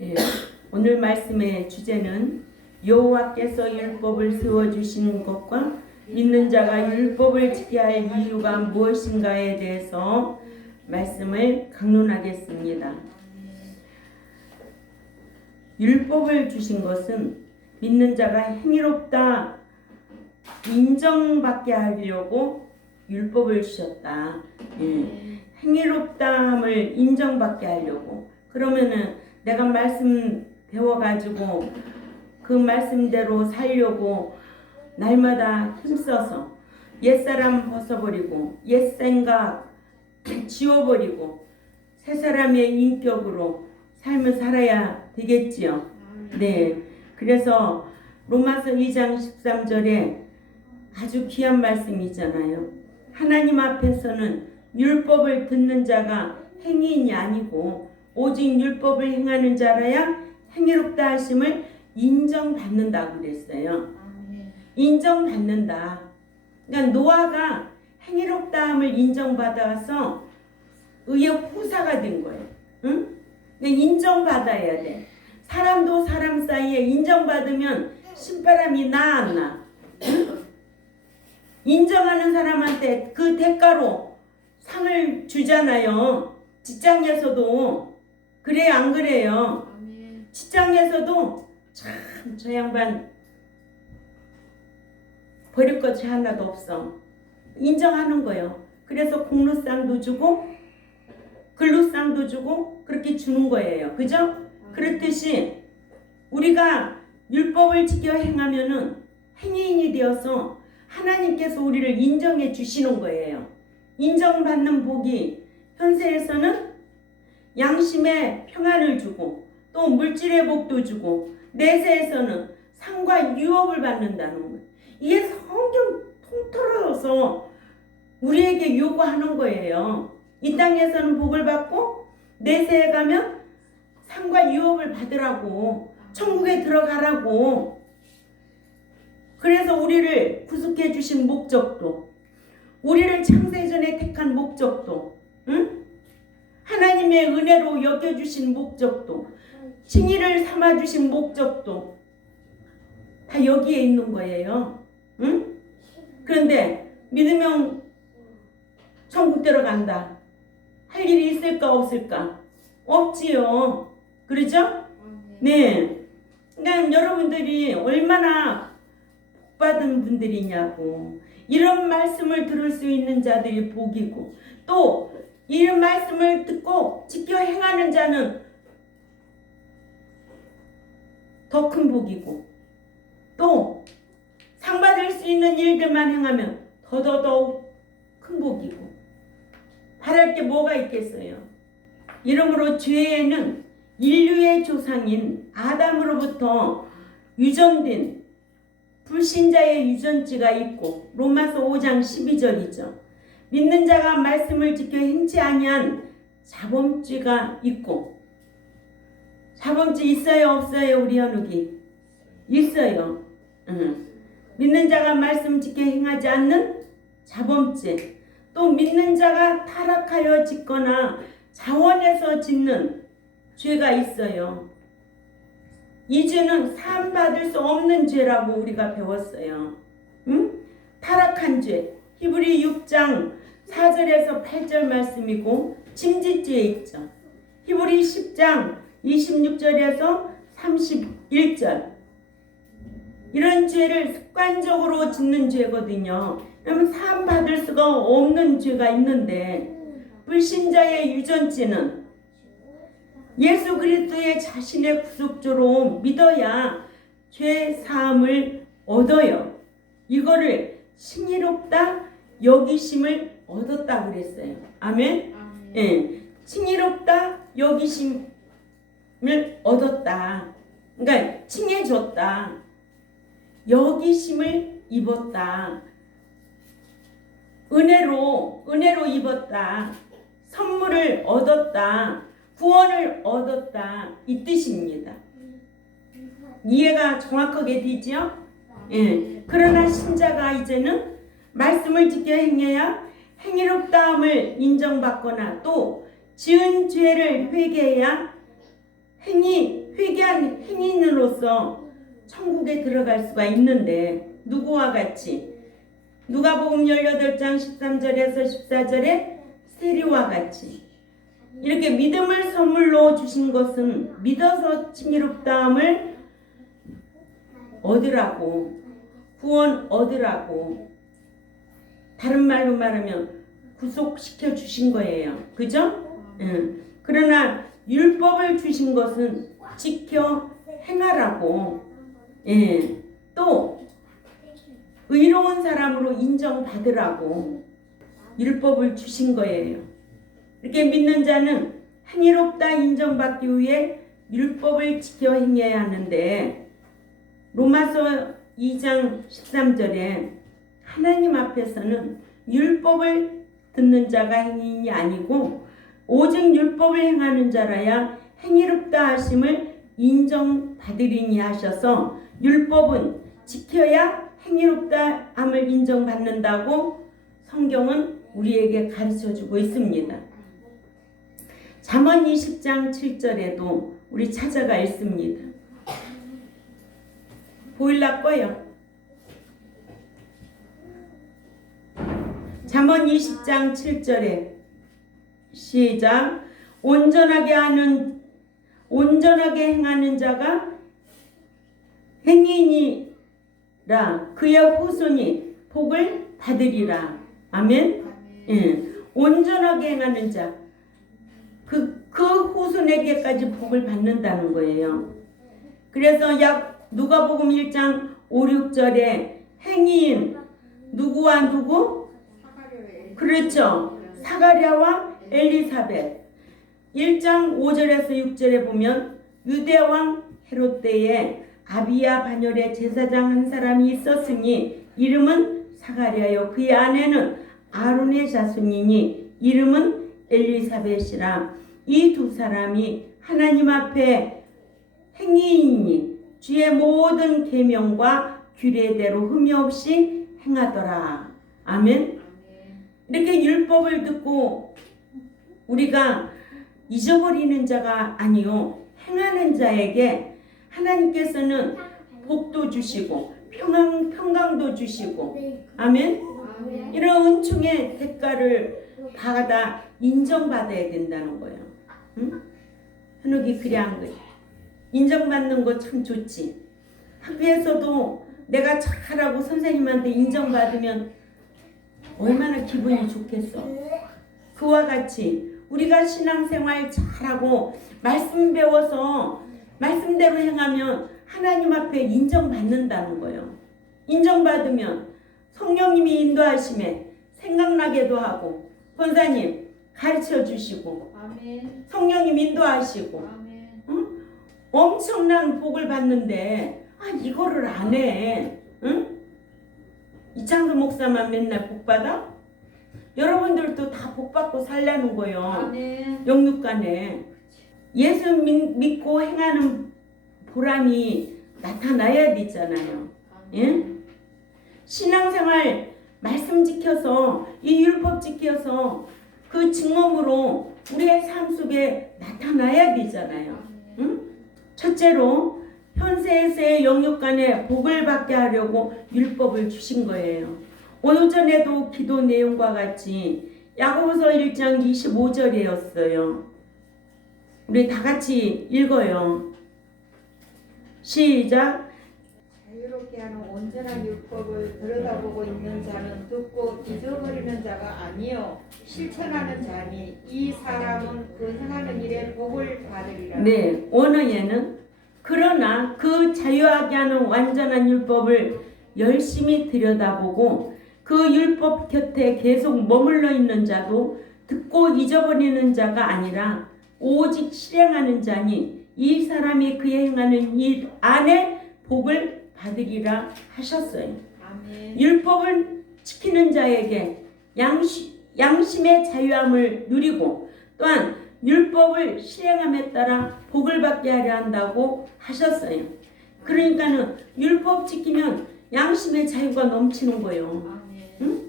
예, 오늘 말씀의 주제는 여호와께서 율법을 세워주신 것과 믿는 자가 율법을 지켜야 할 이유가 무엇인가에 대해서 말씀을 강론하겠습니다. 율법을 주신 것은 믿는 자가 행위롭다 인정받게 하려고 율법을 주셨다. 행위롭다함을 인정받게 하려고. 그러면은 내가 말씀 배워가지고 그 말씀대로 살려고 날마다 힘써서 옛사람 벗어버리고 옛생각 지워버리고 새 사람의 인격으로 삶을 살아야 되겠지요. 네. 그래서 로마서 2장 13절에 아주 귀한 말씀이잖아요. 하나님 앞에서는 율법을 듣는 자가 행위인이 아니고 오직 율법을 행하는 자라야 행위롭다 하심을 인정받는다고 그랬어요. 인정받는다. 그러니까 노아가 행위롭다함을 인정받아서 의의 후사가 된 거예요. 응? 그러니까 인정받아야 돼. 사람도 사람 사이에 인정받으면 신바람이 나 안 나? 응? 인정하는 사람한테 그 대가로 상을 주잖아요. 직장에서도. 그래요, 안 그래요? 직장에서도 참 저 양반 버릴 것이 하나도 없어. 인정하는 거예요. 그래서 공로상도 주고 근로상도 주고 그렇게 주는 거예요. 그죠? 그렇듯이 우리가 율법을 지켜 행하면은 행위인이 되어서 하나님께서 우리를 인정해 주시는 거예요. 인정받는 복이 현세에서는 양심의 평안을 주고 또 물질의 복도 주고 내세에서는 상과 유업을 받는다는 거예요. 이게 성경 통틀어서 우리에게 요구하는 거예요. 이 땅에서는 복을 받고 내세에 가면 상과 유업을 받으라고, 천국에 들어가라고. 그래서 우리를 구속해 주신 목적도, 우리를 창세전에 택한 목적도, 응? 하나님의 은혜로 여겨주신 목적도, 칭의를 삼아주신 목적도 다 여기에 있는 거예요. 응? 그런데 믿으면 천국 들어간다. 할 일이 있을까 없을까? 없지요. 그러죠? 네. 그러니까 여러분들이 얼마나 복받은 분들이냐고. 이런 말씀을 들을 수 있는 자들이 복이고 또 이런 말씀을 듣고 지켜 행하는 자는 더 큰 복이고 또 상 받을 수 있는 일들만 행하면 더더욱 큰 복이고 바랄 게 뭐가 있겠어요. 이러므로 죄에는 인류의 조상인 아담으로부터 유전된 불신자의 유전지가 있고 로마서 5장 12절이죠. 믿는 자가 말씀을 지켜 행치 아니한 자범죄가 있고. 자범죄 있어요 없어요 우리 현욱이? 있어요. 믿는 자가 말씀 지켜 행하지 않는 자범죄. 또 믿는 자가 타락하여 짓거나 자원해서 짓는 죄가 있어요. 이 죄는 사함 받을 수 없는 죄라고 우리가 배웠어요. 응? 타락한 죄. 히브리 6장 4절에서 8절 말씀이고 짐짓죄에 있죠. 히브리 10장 26절에서 31절. 이런 죄를 습관적으로 짓는 죄거든요. 그러면 사함 받을 수가 없는 죄가 있는데 불신자의 유전죄는 예수 그리스도의 자신의 구속주로 믿어야 죄 사함을 얻어요. 이거를 칭의롭다 여기심을 얻었다 그랬어요. 아멘. 예, 칭의롭다 여기심을 얻었다. 그러니까 칭해줬다. 여기심을 입었다. 은혜로 입었다. 선물을 얻었다. 구원을 얻었다. 이 뜻입니다. 이해가 정확하게 되지요? 예. 그러나 신자가 이제는 말씀을 지켜 행해야 행위롭다함을 인정받거나 또 지은 죄를 회개해야 회개한 행인으로서 천국에 들어갈 수가 있는데 누구와 같이 누가복음 18장 13절에서 14절에 세리와 같이 이렇게 믿음을 선물로 주신 것은 믿어서 칭의롭다함을 얻으라고 구원 얻으라고 다른 말로 말하면 구속시켜 주신 거예요. 그죠? 그러나 율법을 주신 것은 지켜 행하라고 또 의로운 사람으로 인정받으라고 율법을 주신 거예요. 이렇게 믿는 자는 행위롭다 인정받기 위해 율법을 지켜 행해야 하는데 로마서 2장 13절에 하나님 앞에서는 율법을 듣는 자가 행인이 아니고 오직 율법을 행하는 자라야 행위롭다 하심을 인정받으리니 하셔서 율법은 지켜야 행위롭다 함을 인정받는다고 성경은 우리에게 가르쳐주고 있습니다. 잠언 20장 7절에도 우리 찾아가 있습니다. 보일라 꺼요. 잠언 20장 7절에 시작. 온전하게 행하는 자가 행인이라 그의 후손이 복을 받으리라. 아멘. 온전하게 행하는 자 그 후손에게까지 복을 받는다는 거예요. 그래서 누가복음 1장 5, 6절에 행인 누구와 누구? 그렇죠. 사가랴와 엘리사벳. 1장 5절에서 6절에 보면 유대왕 헤롯 때에 아비야 반열에 제사장 한 사람이 있었으니 이름은 사가랴요 그의 아내는 아론의 자손이니 이름은 엘리사벳이라. 이 두 사람이 하나님 앞에 행위이니 주의 모든 계명과 규례대로 흠이 없이 행하더라. 아멘. 이렇게 율법을 듣고 우리가 잊어버리는 자가 아니요 행하는 자에게 하나님께서는 복도 주시고 평강도 주시고 아멘. 이런 은총의 대가를 받아 인정받아야 된다는 거예요. 응? 현욱이 그래 한 거예요. 인정받는 거 참 좋지. 학교에서도 내가 잘하고 선생님한테 인정받으면 얼마나 기분이 좋겠어. 그와 같이 우리가 신앙생활 잘하고 말씀 배워서 말씀대로 행하면 하나님 앞에 인정받는다는 거예요. 인정받으면 성령님이 인도하심에 생각나게도 하고 권사님 가르쳐 주시고 아멘. 성령님 인도하시고 아멘. 응? 엄청난 복을 받는데 이거를 안 해. 응? 이창수 목사만 맨날 복 받아? 여러분들도 다 복 받고 살라는 거예요. 아멘. 영육간에 예수 믿고 행하는 보람이 나타나야 되잖아요. 예? 신앙생활 말씀 지켜서 이 율법 지켜서 그 증언으로 우리의 삶 속에 나타나야 되잖아요. 응? 첫째로 현세에서의 영육간에 복을 받게 하려고 율법을 주신 거예요. 오늘 전에도 기도 내용과 같이 야고보서 1장 25절이었어요. 우리 다 같이 읽어요. 시작. 자유롭게 하는 온전한 율법을 들여다보고 있는 자는 듣고 잊어버리는 자가 아니요 실천하는 자니 이 사람은 그 행하는 일에 복을 받으리라. 네, 원어에는 그러나 그 자유하게 하는 완전한 율법을 열심히 들여다보고 그 율법 곁에 계속 머물러 있는 자도 듣고 잊어버리는 자가 아니라 오직 실행하는 자니 이 사람이 그의 행하는 일 안에 복을 받으리라 하셨어요. 아멘. 율법을 지키는 자에게 양심의 자유함을 누리고 또한 율법을 실행함에 따라 복을 받게 하려 한다고 하셨어요. 그러니까는 율법 지키면 양심의 자유가 넘치는 거예요. 아멘. 응?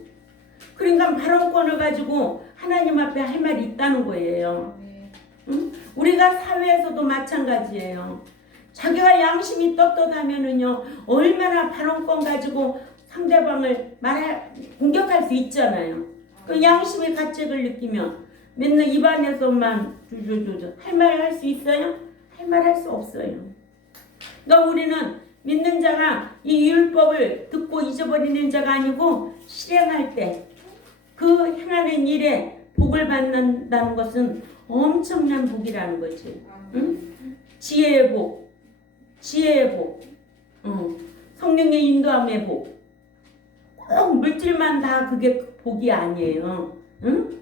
그러니까 발언권을 가지고 하나님 앞에 할 말이 있다는 거예요. 아멘. 응? 우리가 사회에서도 마찬가지예요. 자기가 양심이 떳떳하면은요 얼마나 발언권 가지고 상대방을 공격할 수 있잖아요. 그 양심의 가책을 느끼면 맨날 입안에서만 할 말 할 수 있어요? 할 말 할 수 없어요. 그러니까 우리는 믿는 자가 이 율법을 듣고 잊어버리는 자가 아니고 실행할 때 그 행하는 일에 복을 받는다는 것은 엄청난 복이라는 거지. 응? 지혜의 복, 성령의 인도함의 복. 꼭 물질만 다 그게 복이 아니에요. 응?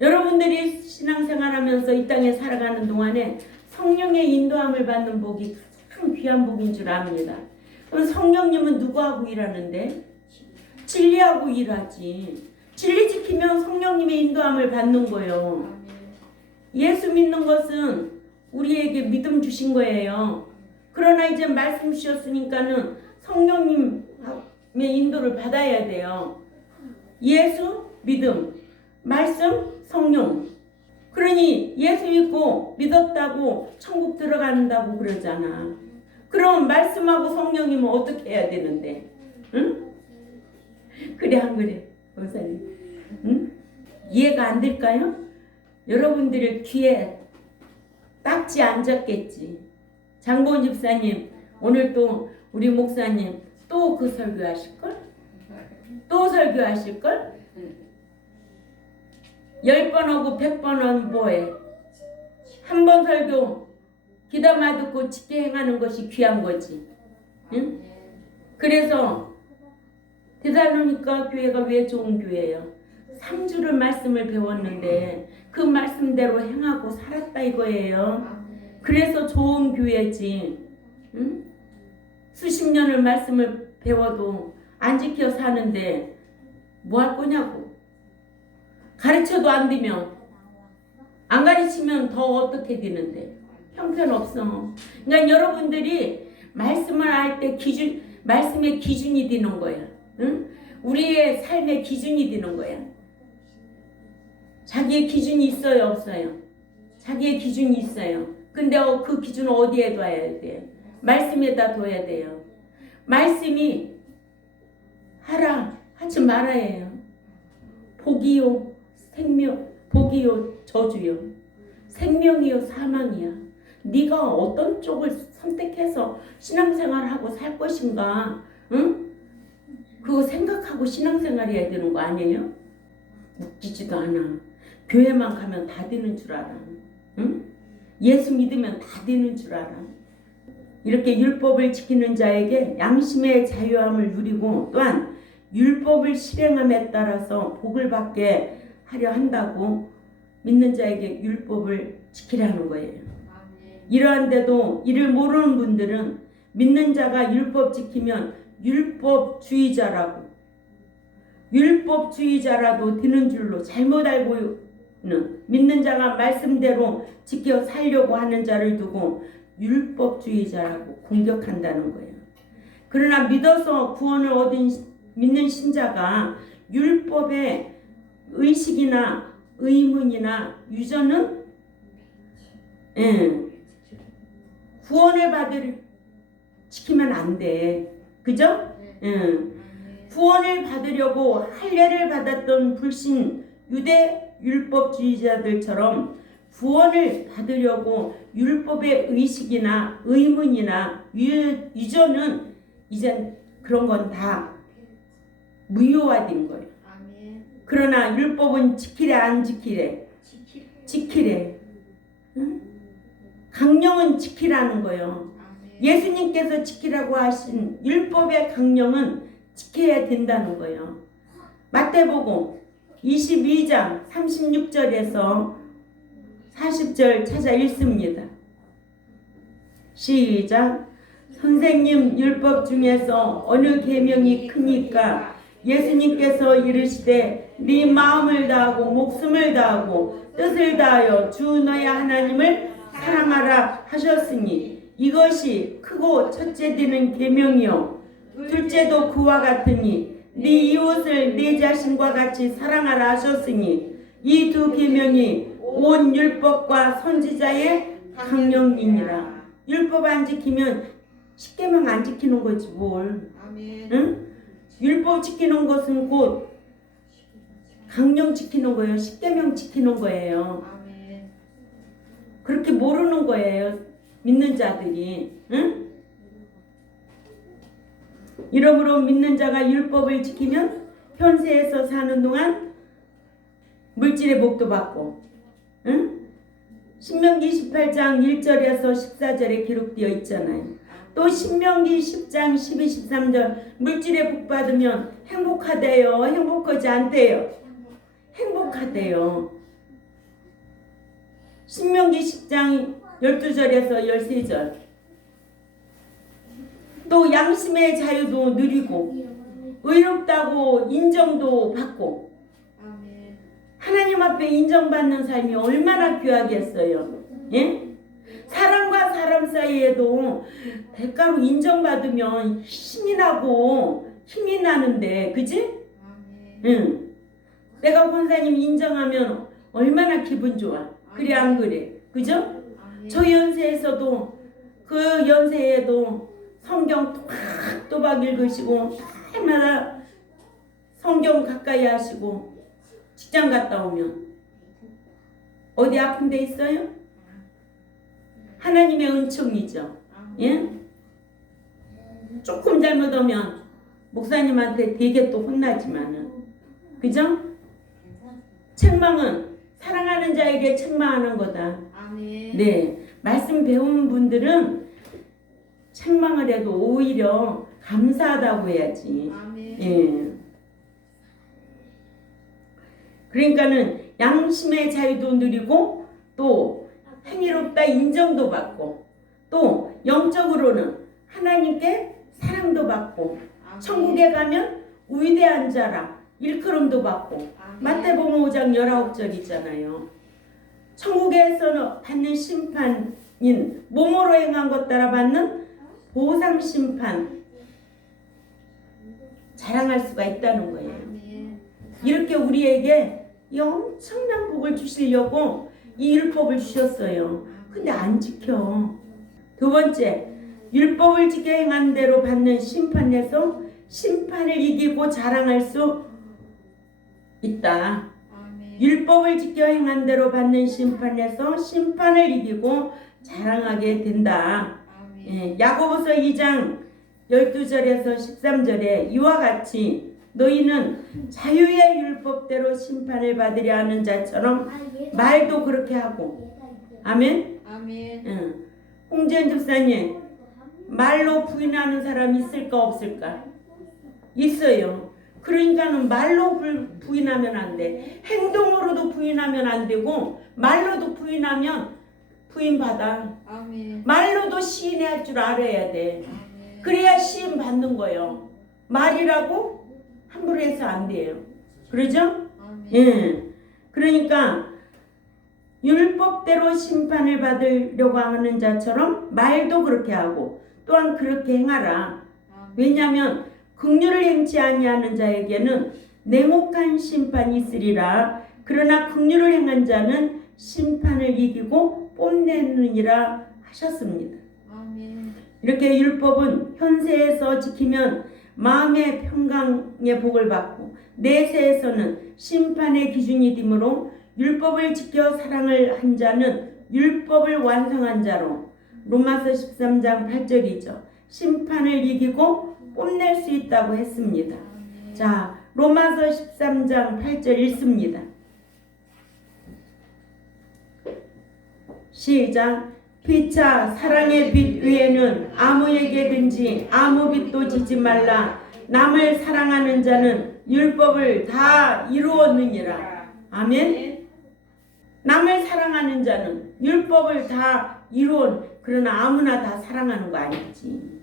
여러분들이 신앙생활하면서 이 땅에 살아가는 동안에 성령의 인도함을 받는 복이 참 귀한 복인 줄 압니다. 그럼 성령님은 누구하고 일하는데? 진리하고 일하지. 진리 지키면 성령님의 인도함을 받는 거예요. 예수 믿는 것은 우리에게 믿음 주신 거예요. 그러나 이제 말씀 주셨으니까는 성령님의 인도를 받아야 돼요. 예수, 믿음, 말씀, 성령. 그러니 예수 믿고 믿었다고 천국 들어간다고 그러잖아. 그럼 말씀하고 성령이면 어떻게 해야 되는데? 응? 그래 안 그래? 목사님. 응? 이해가 안 될까요? 여러분들 귀에 딱지 앉았겠지. 장보은 집사님 오늘 또 우리 목사님 또 그 설교하실걸? 또 설교하실걸? 10번 하고 100번 하면 뭐해? 한 번 설교 귀담아 듣고 지켜 행하는 것이 귀한 거지. 응? 그래서 데살로니가 교회가 왜 좋은 교회예요? 3주를 말씀을 배웠는데 그 말씀대로 행하고 살았다 이거예요. 그래서 좋은 교회지. 응? 수십 년을 말씀을 배워도 안 지켜 사는데 뭐 할 거냐고. 가르쳐도 안 되면, 안 가르치면 더 어떻게 되는데? 형편없어. 그러니까 여러분들이 말씀을 할 때 말씀의 기준이 되는 거야. 응? 우리의 삶의 기준이 되는 거야. 자기의 기준이 있어요, 없어요? 자기의 기준이 있어요. 근데 그 기준을 어디에 둬야 돼요? 말씀에다 둬야 돼요. 말씀이 하라, 하지 말아야. 복이요, 복이요, 저주요. 생명이요, 사망이야. 네가 어떤 쪽을 선택해서 신앙생활하고 살 것인가? 응? 그거 생각하고 신앙생활해야 되는 거 아니에요? 웃기지도 않아. 교회만 가면 다 되는 줄 알아. 응? 예수 믿으면 다 되는 줄 알아. 이렇게 율법을 지키는 자에게 양심의 자유함을 누리고 또한 율법을 실행함에 따라서 복을 받게 하려 한다고 믿는 자에게 율법을 지키라는 거예요. 이러한데도 이를 모르는 분들은 믿는 자가 율법 지키면 율법주의자라도 되는 줄로 잘못 알고는 믿는 자가 말씀대로 지켜 살려고 하는 자를 두고 율법주의자라고 공격한다는 거예요. 그러나 믿어서 구원을 얻은 믿는 신자가 율법의 의식이나 의문이나 유전은 구원을 지키면 안 돼. 그죠? 구원을 받으려고 할례를 받았던 불신 유대 율법주의자들처럼 구원을 받으려고 율법의 의식이나 의문이나 유전은 이제 그런 건 다 무효화된 거예요. 그러나 율법은 지키래 안 지키래? 지키래. 응? 강령은 지키라는 거예요. 예수님께서 지키라고 하신 율법의 강령은 지켜야 된다는 거예요. 마태복음 22장 36절에서 40절 찾아 읽습니다. 시작. 선생님, 율법 중에서 어느 계명이 크니까? 예수님께서 이르시되 네 마음을 다하고 목숨을 다하고 뜻을 다하여 주 너의 하나님을 사랑하라 하셨으니 이것이 크고 첫째 되는 계명이요 둘째도 그와 같으니 네 이웃을 네 자신과 같이 사랑하라 하셨으니 이 두 계명이 온 율법과 선지자의 강령이니라. 율법 안 지키면 십계명 안 지키는 거지 뭘. 아멘. 응? 율법 지키는 것은 곧 강령 지키는 거예요. 십계명 지키는 거예요. 아멘. 그렇게 모르는 거예요. 믿는 자들이. 응? 이러므로 믿는 자가 율법을 지키면 현세에서 사는 동안 물질의 복도 받고, 응? 신명기 18장 1절에서 14절에 기록되어 있잖아요. 또 신명기 10장 12, 13절 물질의 복 받으면 행복하대요. 행복하지 않대요. 행복하대요. 신명기 10장 12절에서 13절 또 양심의 자유도 누리고 의롭다고 인정도 받고 아멘. 하나님 앞에 인정받는 삶이 얼마나 귀하겠어요. 예? 사람과 사람 사이에도 대가로 인정받으면 신이 나고 힘이 나는데 그지? 아멘. 응. 내가 권사님 인정하면 얼마나 기분 좋아. 그래 안 그래? 그죠? 아멘. 저 연세에서도 그 연세에도 성경 또박 읽으시고 해마다 성경 가까이 하시고 직장 갔다 오면 어디 아픈 데 있어요? 하나님의 은총이죠. 예? 조금 잘못하면 목사님한테 되게 또 혼나지만은 그죠? 책망은 사랑하는 자에게 책망하는 거다. 아멘. 네, 말씀 배운 분들은 책망을 해도 오히려 감사하다고 해야지. 아멘. 예. 그러니까는 양심의 자유도 누리고 또 행위롭다 인정도 받고 또 영적으로는 하나님께 사랑도 받고 아멘. 천국에 가면 위대한 자라 일컬음도 받고 아멘. 마태복음 5장 19절 있잖아요. 천국에서는 받는 심판인 몸으로 행한 것 따라 받는 보상 심판 자랑할 수가 있다는 거예요. 아멘. 이렇게 우리에게 이 엄청난 복을 주시려고 이 율법을 주셨어요. 근데 안 지켜. 두 번째, 율법을 지켜 행한 대로 받는 심판에서 심판을 이기고 자랑할 수 있다. 아멘. 율법을 지켜 행한 대로 받는 심판에서 심판을 이기고 자랑하게 된다. 아멘. 예, 야고보서 2장 12절에서 13절에 이와 같이 너희는 자유의 율법대로 심판을 받으려 하는 자처럼 말도 그렇게 하고. 아멘. 아멘. 응. 홍지연 집사님, 말로 부인하는 사람 있을까 없을까? 있어요. 그러니까는 말로 부인하면 안 돼. 행동으로도 부인하면 안 되고 말로도 부인하면 부인받아. 아멘. 말로도 시인할 줄 알아야 돼. 아멘. 그래야 시인 받는 거예요. 말이라고 함부로 해서 안 돼요. 그러죠? 아멘. 예. 그러니까 율법대로 심판을 받으려고 하는 자처럼 말도 그렇게 하고 또한 그렇게 행하라. 아멘. 왜냐하면 긍휼을 행치 아니하는 자에게는 냉혹한 심판이 있으리라. 그러나 긍휼을 행한 자는 심판을 이기고 뽐내느니라 하셨습니다. 아멘. 이렇게 율법은 현세에서 지키면 마음의 평강의 복을 받고 내세에서는 심판의 기준이 되므로 율법을 지켜 사랑을 한 자는 율법을 완성한 자로 로마서 13장 8절이죠. 심판을 이기고 뽐낼 수 있다고 했습니다. 아멘. 자, 로마서 13장 8절 읽습니다. 시작. 피차 사랑의 빛 위에는 아무에게든지 아무 빛도 지지 말라. 남을 사랑하는 자는 율법을 다 이루었느니라. 아멘. 남을 사랑하는 자는 율법을 다 이루온. 그러나 아무나 다 사랑하는 거 아니지.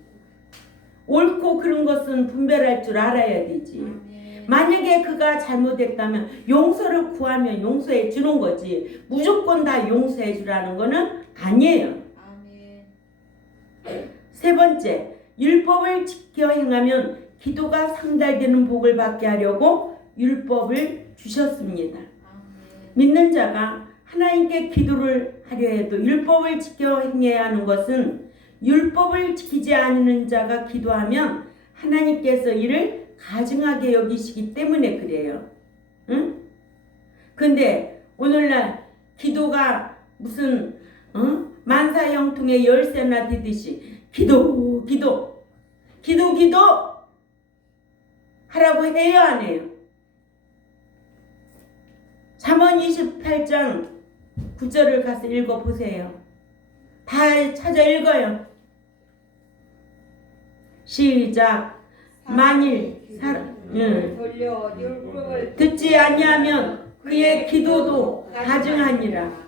옳고 그른 것은 분별할 줄 알아야 되지. 아멘. 만약에 그가 잘못했다면 용서를 구하면 용서해 주는 거지. 무조건 다 용서해 주라는 거는 아니에요. 아멘. 세 번째, 율법을 지켜 행하면 기도가 상달되는 복을 받게 하려고 율법을 주셨습니다. 아멘. 믿는 자가 하나님께 기도를 하려 해도 율법을 지켜 행해야 하는 것은 율법을 지키지 않는 자가 기도하면 하나님께서 이를 가증하게 여기시기 때문에 그래요. 응? 근데 오늘날 기도가 무슨 만사형통의 열쇠나 되듯이 기도 하라고 해요, 안 해요? 잠언 28장 9절을 가서 읽어보세요. 다 찾아 읽어요. 시작. 만일 돌려 율법을 듣지 아니하면 그의 기도도 가증하니라.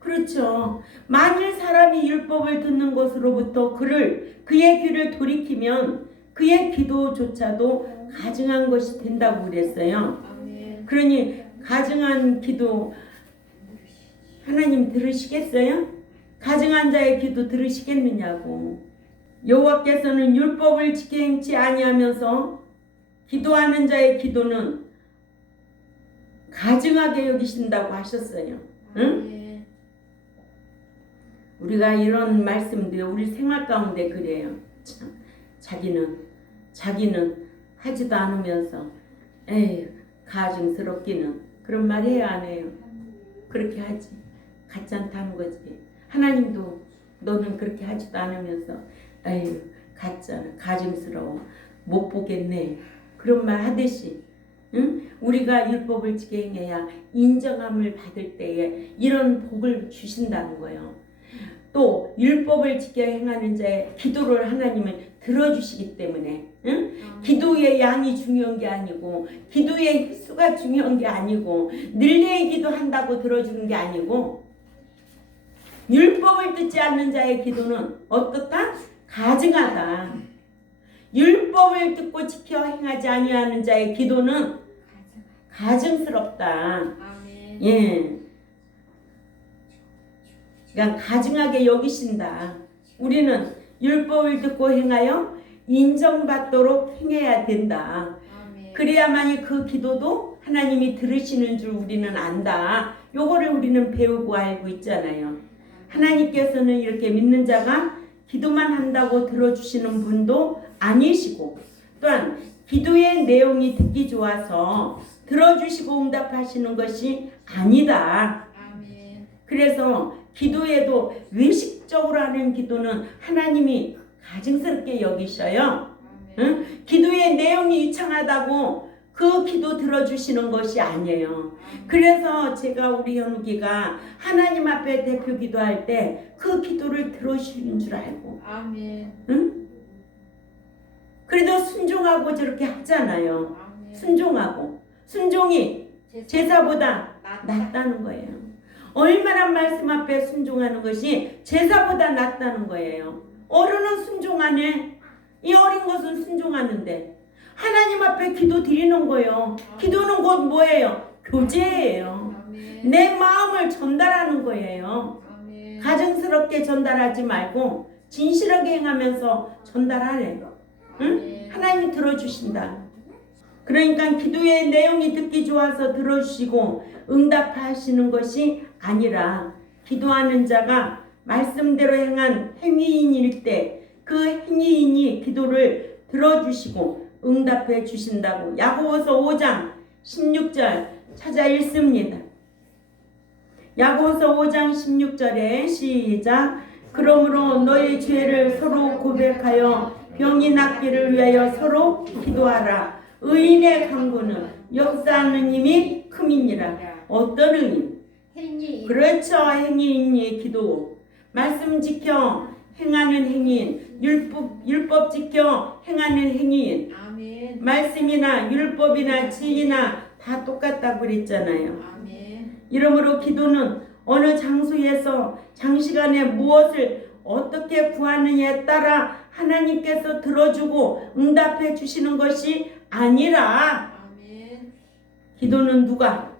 그렇죠. 만일 사람이 율법을 듣는 것으로부터 그의 귀를 돌이키면 그의 기도조차도 가증한 것이 된다고 그랬어요. 그러니 가증한 기도 하나님 들으시겠어요? 가증한 자의 기도 들으시겠느냐고. 여호와께서는 율법을 지켜 행치 아니하면서 기도하는 자의 기도는 가증하게 여기신다고 하셨어요. 응? 우리가 이런 말씀도 우리 생활 가운데 그래요. 참, 자기는 하지도 않으면서 에이 가증스럽기는 그런 말 해야 안 해요. 그렇게 하지. 같지 않다는 거지. 하나님도 너는 그렇게 하지도 않으면서 에이 같잖아. 가증스러워. 못 보겠네. 그런 말 하듯이 응? 우리가 율법을 지켜 행해야 인정함을 받을 때에 이런 복을 주신다는 거예요. 또 율법을 지켜 행하는 자의 기도를 하나님은 들어주시기 때문에 응? 기도의 양이 중요한 게 아니고 기도의 횟수가 중요한 게 아니고 늘레의 기도한다고 들어주는 게 아니고 율법을 듣지 않는 자의 기도는 어떻다? 가증하다. 율법을 듣고 지켜 행하지 아니하는 자의 기도는 가증스럽다. 예. 그러니까 가증하게 여기신다. 우리는 율법을 듣고 행하여 인정받도록 행해야 된다. 그래야만이 그 기도도 하나님이 들으시는 줄 우리는 안다. 요거를 우리는 배우고 알고 있잖아요. 하나님께서는 이렇게 믿는 자가 기도만 한다고 들어주시는 분도 아니시고 또한 기도의 내용이 듣기 좋아서 들어주시고 응답하시는 것이 아니다. 그래서 기도에도 외식적으로 하는 기도는 하나님이 가증스럽게 여기셔요. 응? 기도의 내용이 이상하다고 그 기도 들어주시는 것이 아니에요. 그래서 제가 우리 현욱이가 하나님 앞에 대표 기도할 때 그 기도를 들어주시는 줄 알고 응? 그래도 순종하고 저렇게 하잖아요. 순종하고 순종이 제사보다 낫다는 거예요. 얼마나 말씀 앞에 순종하는 것이 제사보다 낫다는 거예요. 어른은 순종하네. 이 어린 것은 순종하는데 하나님 앞에 기도 드리는 거예요. 기도는 곧 뭐예요? 교제예요. 내 마음을 전달하는 거예요. 가증스럽게 전달하지 말고 진실하게 행하면서 전달하래요. 응? 하나님이 들어주신다. 그러니까 기도의 내용이 듣기 좋아서 들어주시고 응답하시는 것이 아니라 기도하는 자가 말씀대로 행한 행위인일 때 그 행위인이 기도를 들어주시고 응답해 주신다고 야고보서 5장 16절 찾아 읽습니다. 야고보서 5장 16절에 시작. 그러므로 너희 죄를 서로 고백하여 병이 낫기를 위하여 서로 기도하라. 의인의 강구는 역사하는 힘이 큼이니라. 어떤 의인? 행위. 그렇죠. 행위인의 기도. 말씀 지켜 행하는 행위인. 율법 지켜 행하는 행위인. 말씀이나 율법이나 진리나 다 똑같다고 그랬잖아요. 이러므로 기도는 어느 장소에서 장시간에 무엇을 어떻게 구하느냐에 따라 하나님께서 들어주고 응답해 주시는 것이 아니라 기도는 누가?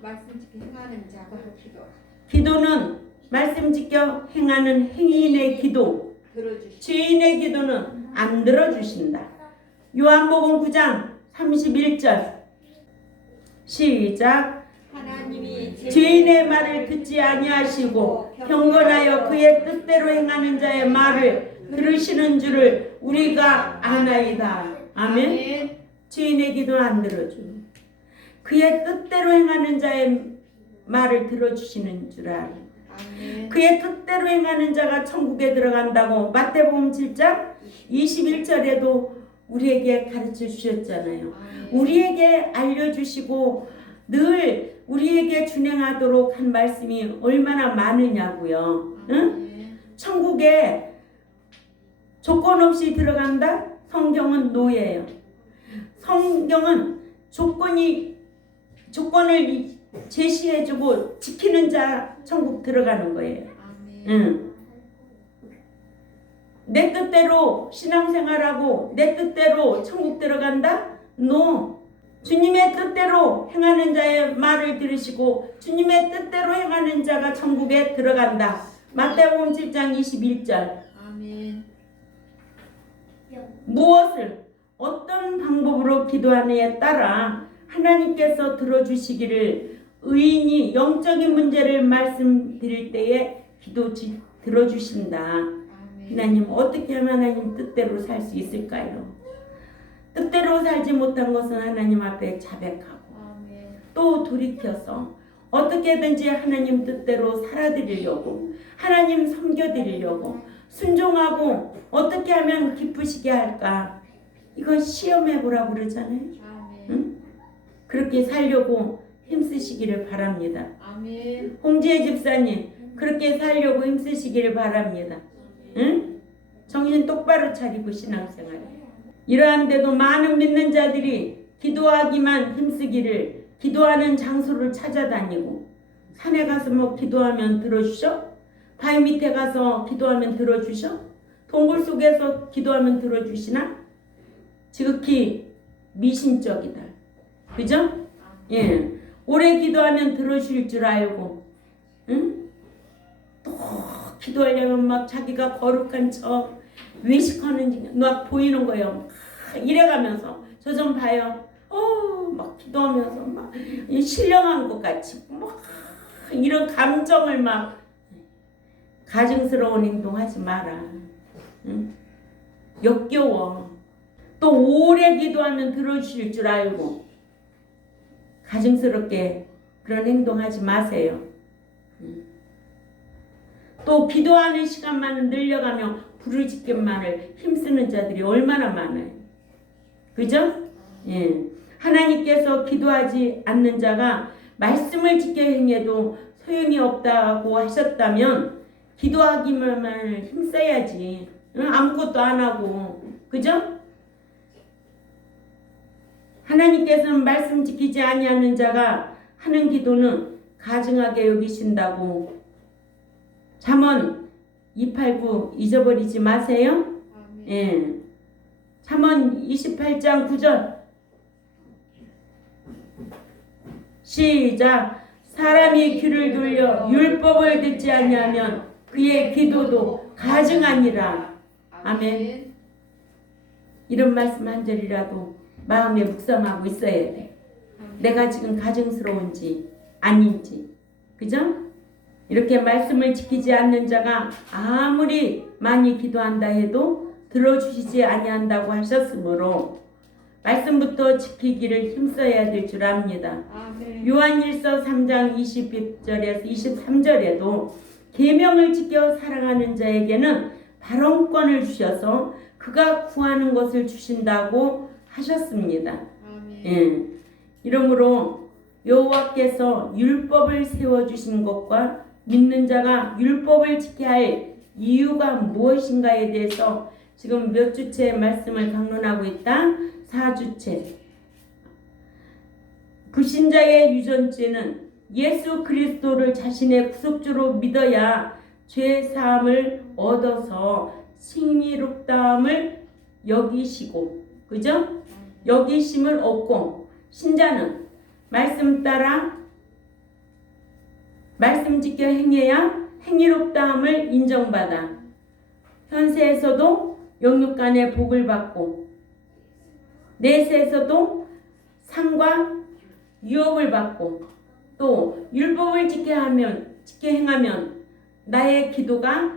말씀 지켜 행하는 자가 기도. 기도는 말씀 지켜 행하는 행위인의 기도. 들어주시. 죄인의 기도는 안 들어주신다. 요한복음 9장 31절 시작. 하나님이 죄인의 말을 듣지 아니하시고 경건하여 그의 뜻대로 행하는 자의 말을 들으시는 줄을 우리가 아나이다. 아멘. 죄인의 기도는 안 들어줘. 그의 뜻대로 행하는 자의 말을 들어주시는 줄 알아. 그의 뜻대로 행하는 자가 천국에 들어간다고 마태복음 7장 21절에도 우리에게 가르쳐 주셨잖아요. 우리에게 알려주시고 늘 우리에게 준행하도록 한 말씀이 얼마나 많으냐고요. 응? 천국에 조건 없이 들어간다? 성경은 노예예요. 성경은 조건을 제시해주고 지키는 자 천국 들어가는 거예요. 응. 내 뜻대로 신앙생활하고 내 뜻대로 천국 들어간다? No. 주님의 뜻대로 행하는 자의 말을 들으시고 주님의 뜻대로 행하는 자가 천국에 들어간다. 마태복음 7장 21절. 아멘. 무엇을 어떤 방법으로 기도하느냐에 따라 하나님께서 들어주시기를 의인이 영적인 문제를 말씀드릴 때에 기도 들어주신다. 하나님 어떻게 하면 하나님 뜻대로 살 수 있을까요? 뜻대로 살지 못한 것은 하나님 앞에 자백하고 또 돌이켜서 어떻게든지 하나님 뜻대로 살아드리려고 하나님 섬겨드리려고 순종하고 어떻게 하면 기쁘시게 할까? 이건 시험해보라고 그러잖아요. 응? 그렇게 살려고 힘쓰시기를 바랍니다. 홍지혜 집사님 그렇게 살려고 힘쓰시기를 바랍니다. 응? 정신 똑바로 차리고 신앙생활. 이러한데도 많은 믿는 자들이 기도하기만 힘쓰기를 기도하는 장소를 찾아다니고 산에 가서 뭐 기도하면 들어주셔? 바위 밑에 가서 기도하면 들어주셔? 동굴 속에서 기도하면 들어주시나? 지극히 미신적이다. 그죠? 예. 오래 기도하면 들어주실 줄 알고, 응? 또 기도하려면 막 자기가 거룩한 척 외식하는 막 보이는 거예요. 막 이래가면서 저 좀 봐요. 막 기도하면서 막 신령한 것 같이 막 이런 감정을 막 가증스러운 행동하지 마라. 응? 역겨워. 또 오래 기도하면 들어주실 줄 알고 가증스럽게 그런 행동하지 마세요. 또 기도하는 시간만 늘려가며 부르짖기만을 힘쓰는 자들이 얼마나 많아요. 그죠? 예. 하나님께서 기도하지 않는 자가 말씀을 지켜 행해도 소용이 없다고 하셨다면 기도하기만 힘써야지. 아무것도 안 하고. 그죠? 하나님께서는 말씀 지키지 아니하는 자가 하는 기도는 가증하게 여기신다고. 잠언 289 잊어버리지 마세요. 예. 잠언 28장 9절 시작. 사람이 귀를 돌려 율법을 듣지 아니하면 그의 기도도 가증하니라. 아멘. 이런 말씀 한 절이라도 마음에 묵상하고 있어야 돼. 내가 지금 가증스러운지 아닌지. 그죠? 이렇게 말씀을 지키지 않는 자가 아무리 많이 기도한다 해도 들어주시지 아니한다고 하셨으므로 말씀부터 지키기를 힘써야 될 줄 압니다. 요한일서 3장 20절에서 23절에도 계명을 지켜 사랑하는 자에게는 발언권을 주셔서 그가 구하는 것을 주신다고 하셨습니다. 예. 이러므로 여호와께서 율법을 세워주신 것과 믿는 자가 율법을 지켜야 할 이유가 무엇인가에 대해서 지금 몇 주째 말씀을 강론하고 있다. 4주째. 불신자의 유전죄는 예수 그리스도를 자신의 구속주로 믿어야 죄 사함을 얻어서 칭의롭다함을 여기시고, 그죠? 여기심을 얻고, 신자는 말씀 따라 말씀 지켜 행해야 행위롭다함을 인정받아 현세에서도 영육간의 복을 받고 내세에서도 상과 유업을 받고 또 율법을 지켜 행하면 나의 기도가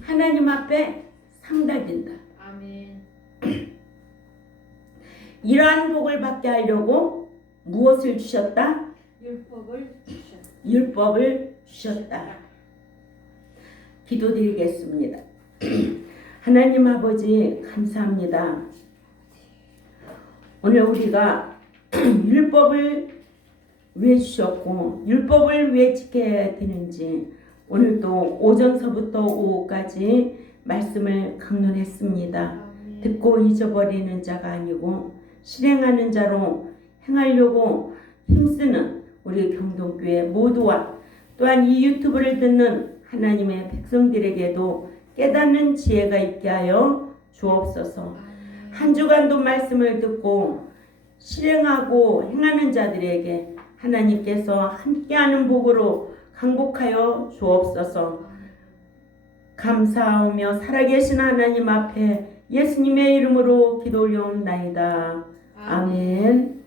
하나님 앞에 상달된다. 아멘. 이러한 복을 받게 하려고 무엇을 주셨다? 율법을 주셨다. 율법을 주셨다. 기도드리겠습니다. 하나님 아버지 감사합니다. 오늘 우리가 율법을 왜 주셨고 율법을 왜 지켜야 되는지 오늘도 오전서부터 오후까지 말씀을 강론했습니다. 아멘. 듣고 잊어버리는 자가 아니고 실행하는 자로 행하려고 힘쓰는 우리 경동교회 모두와 또한 이 유튜브를 듣는 하나님의 백성들에게도 깨닫는 지혜가 있게 하여 주옵소서. 아멘. 한 주간도 말씀을 듣고 실행하고 행하는 자들에게 하나님께서 함께하는 복으로 강복하여 주옵소서. 감사하며 살아계신 하나님 앞에 예수님의 이름으로 기도 올려옵나이다. 아멘.